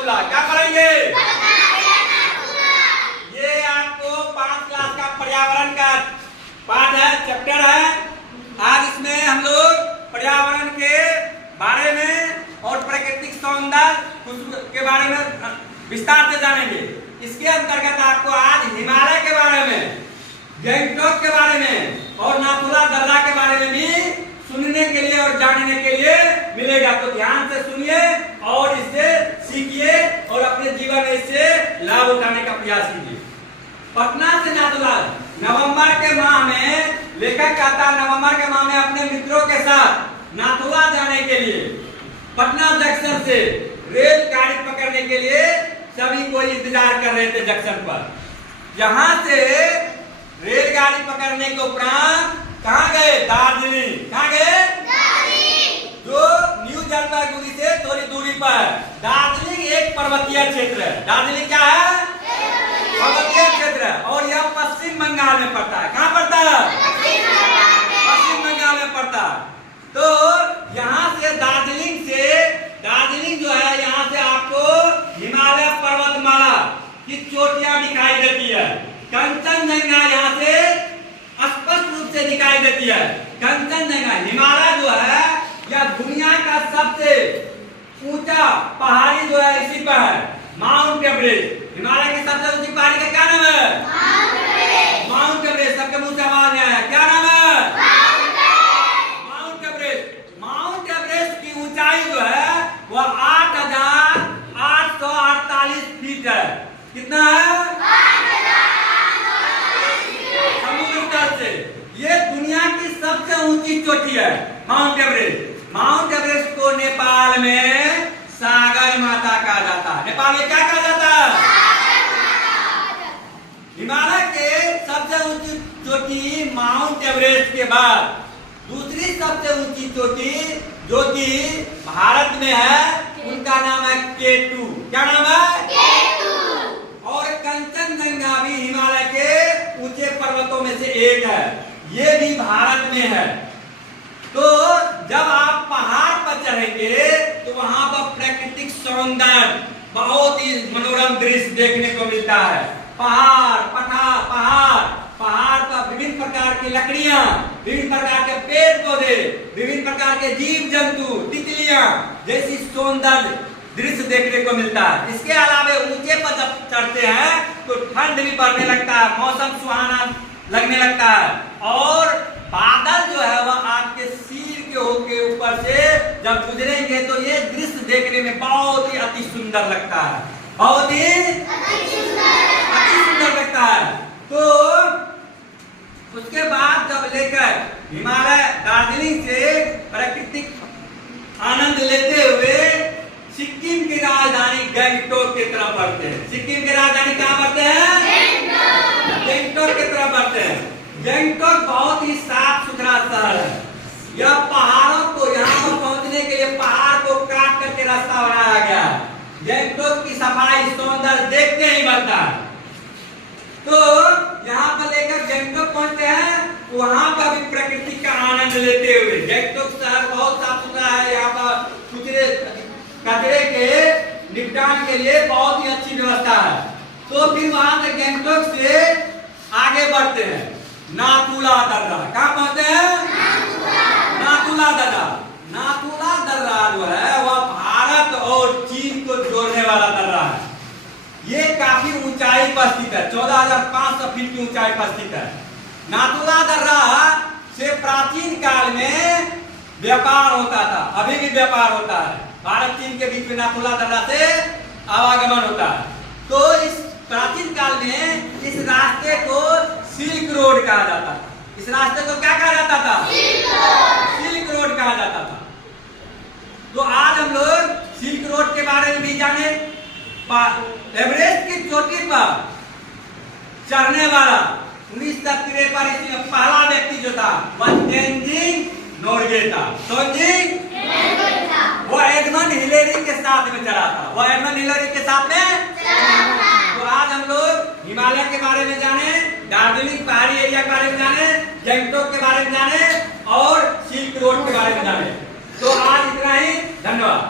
नाथुला। क्या पढ़ेंगे? ये आपको 5 क्लास का पर्यावरण का पाठ है, चैप्टर है। आज इसमें हम लोग पर्यावरण के बारे में और प्राकृतिक सौंदर्य के बारे में विस्तार से जानेंगे। इसके अंतर्गत आपको आज हिमालय के बारे में, गैंगटॉक के बारे में और नाथुला दर्रा के बारे में भी सुनने के लिए और जानने के लिए मिलेगा। तो ध्यान से सुनिए और इससे सीखिए और अपने जीवन में इससे लाभ उठाने का प्रयास कीजिए। पटना से नाथुला, नवंबर के माह में लेखक कहता नवंबर के माह में अपने मित्रों के साथ नाथुला जाने के लिए पटना जंक्शन से रेल गाड़ी पकड़ने के लिए सभी को इंतजार कर रहे थे जंक्शन पर। यहाँ से रेलगाड़ी पकड़ने के उपरांत कहाँ गए? दार्जिलिंग। कहाँ गए? जो न्यू जलपाईगुड़ी से थोड़ी दूरी पर। दार्जिलिंग एक पर्वतीय क्षेत्र है। दार्जिलिंग क्या है? पर्वतीय क्षेत्र है और यह पश्चिम बंगाल में पड़ता है। कहाँ पड़ता है? पश्चिम बंगाल में पड़ता है। तो यहाँ से दार्जिलिंग जो है, यहाँ से आपको हिमालय पर्वतमाला की चोटियां दिखाई देती है। कंचनजंगा यहाँ से स्पष्ट रूप से दिखाई देती है। कंचनजंगा, हिमालय जो है यह दुनिया का सबसे ऊंचा पहाड़ी जो है इसी पर है, माउंट एवरेस्ट। हिमालय की सबसे ऊंची पहाड़ी का क्या नाम है? Mount Everest. सबके मुंह से आवाज आया है, क्या नाम है? Mount Everest. माउंट एवरेस्ट की ऊंचाई जो है वह 8,848 फीट है। कितना है? समुद्र तल से ये दुनिया की सबसे ऊंची चोटी है, माउंट एवरेस्ट। माउंट एवरेस्ट को नेपाल में सागर माता कहा जाता है। नेपाल में क्या कहा जाता है? हिमालय के सबसे ऊंची चोटी माउंट एवरेस्ट के बाद दूसरी सबसे ऊंची चोटी जो कि भारत में है उनका नाम है K2। क्या नाम है? K2। और कंचनजंगा भी हिमालय के ऊंचे पर्वतों में से एक है, ये भी भारत में है। तो जब आप पहाड़ पर चढ़ेंगे तो वहां पर प्राकृतिक सौंदर्य, बहुत ही मनोरम दृश्य देखने को मिलता है। पहाड़ पर विभिन्न प्रकार की लकड़ियां, विभिन्न प्रकार के पेड़ पौधे, विभिन्न प्रकार के जीव जंतु, तितलियां जैसी सौंदर्य दृश्य देखने को मिलता है। इसके अलावा ऊंचे पर जब चढ़ते हैं तो ठंड भी बढ़ने लगता है, मौसम सुहाना लगने लगता है और बादल जो है वह आपके सिर के होके ऊपर से जब गुजरेंगे तो ये दृश्य देखने में बहुत ही अति सुंदर लगता है, बहुत ही अति सुंदर लगता है। तो उसके बाद जब लेकर हिमालय दार्जिलिंग से प्राकृतिक आनंद लेते हुए सिक्किम की राजधानी गैंगटॉक की तरफ बढ़ते हैं। सिक्किम की राजधानी कहाँ बढ़ते हैं? गैंगटॉक की तरफ बढ़ते हैं। गैंगटॉक बहुत ही साफ सुथरा शहर है। यह पहाड़ों को, यहाँ पर पहुंचने के लिए पहाड़ को काट करके रास्ता बनाया गया है। गैंगटॉक की सफाई सौंदर्य देखते ही बनता है। तो यहाँ पर लेकर गैंगटॉक पहुंचते हैं, वहां पर भी प्रकृति का आनंद लेते हुए। गैंगटॉक शहर बहुत साफ सुथरा है, यहाँ पर कचरे के निपटान के लिए बहुत ही अच्छी व्यवस्था है। तो फिर वहां से गैंगटॉक से आगे बढ़ते हैं नाथुला दर्रा। कहाँ पहुंचते हैं? नाथुला दर्रा। नाथुला दर्रा जो है वह भारत और चीन को जोड़ने वाला दर्रा है। ये काफी ऊंचाई पर स्थित है, 14,500 फीट की ऊंचाई पर स्थित है। नाथुला दर्रा से प्राचीन काल में व्यापार होता था, अभी भी व्यापार होता है। भारत चीन के बीच में नाथुला दर्रा से आवागमन होता है। तो इस प्राचीन काल में इस रास्ते को सिल्क रोड कहा जाता था। इस रास्ते को क्या कहा जाता था? सिल्क रोड कहा जाता था। तो आज हम लोग सिल्क रोड के बारे में भी जाने। एवरेस्ट की चोटी पर चढ़ने वाला 1953 ईस्वी में पहला व्यक्ति जो था वह तेनजिंग नोर्गे था। वो एडमंड हिलेरी के साथ में चढ़ा था। वो एडमंड हिलेरी के साथ में तो आज हम लोग हिमालय के बारे में जाने, दार्जिलिंग पहाड़ी एरिया के बारे में जाने, गैंगटॉक के बारे में जाने और सिल्क रोड के बारे में जाने। तो आज इतना ही, धन्यवाद।